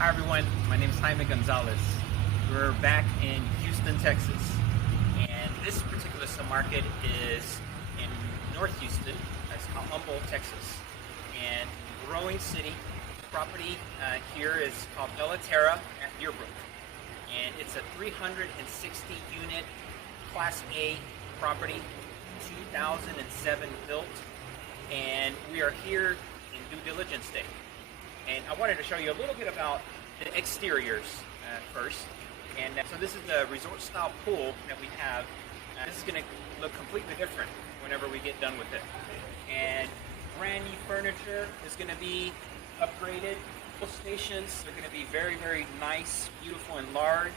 Hi everyone, my name is Jaime Gonzalez. We're back in Houston, Texas. And this particular submarket is in North Houston. That's Humboldt, Texas. And growing city. Property here is called Terra at Deerbrook. And it's a 360 unit Class A property, 2007 built. And we are here in due diligence day. And I wanted to show you a little bit about the exteriors first. And so this is the resort style pool that we have. This is going to look completely different whenever we get done with it. And brand new furniture is going to be upgraded. Pool stations are going to be very, very nice, beautiful, and large.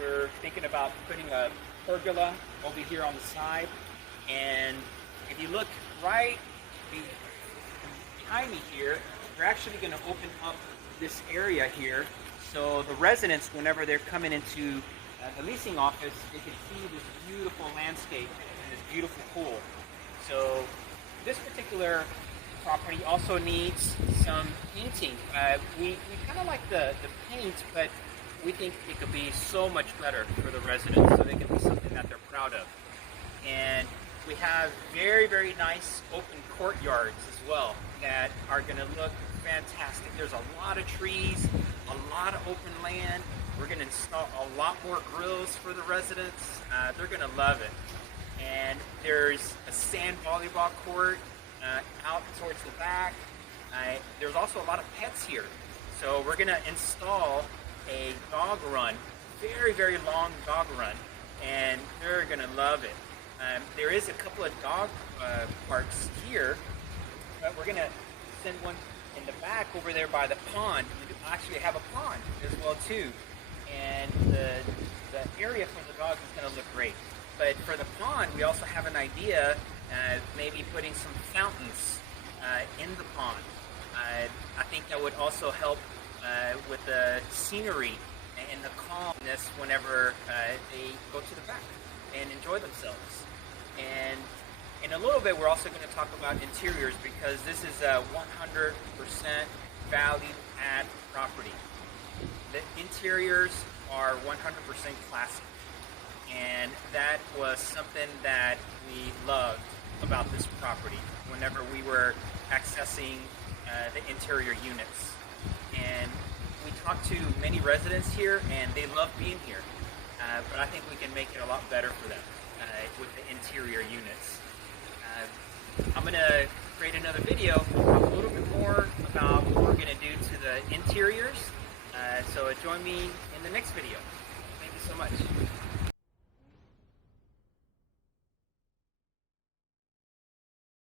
We're thinking about putting a pergola over here on the side. And if you look right behind me here, we're actually going to open up this area here, so the residents, whenever they're coming into the leasing office, they can see this beautiful landscape and this beautiful pool. So this particular property also needs some painting. We kind of like the paint, but we think it could be so much better for the residents, so they can be something that they're proud of. And we have very, very nice open courtyards as well that are going to look fantastic. There's a lot of trees, a lot of open land. We're going to install a lot more grills for the residents. They're going to love it. And there's a sand volleyball court out towards the back. There's also a lot of pets here. So we're going to install a dog run, very, very long dog run, and they're going to love it. There is a couple of dog parks here, but we're going to send one in the back over there by the pond. We actually have a pond as well too. And the area for the dogs is going to look great. But for the pond, we also have an idea, maybe putting some fountains in the pond. I think that would also help with the scenery and the calmness whenever they go to the back and enjoy themselves. And in a little bit, we're also going to talk about interiors, because this is a 100% value add property. The interiors are 100% classic, and that was something that we loved about this property whenever we were accessing the interior units. And we talked to many residents here, and they love being here, but I think we can make it a lot better for them with the interior units. I'm going to create another video, talk a little bit more about what we're going to do to the interiors. So join me in the next video. Thank you so much.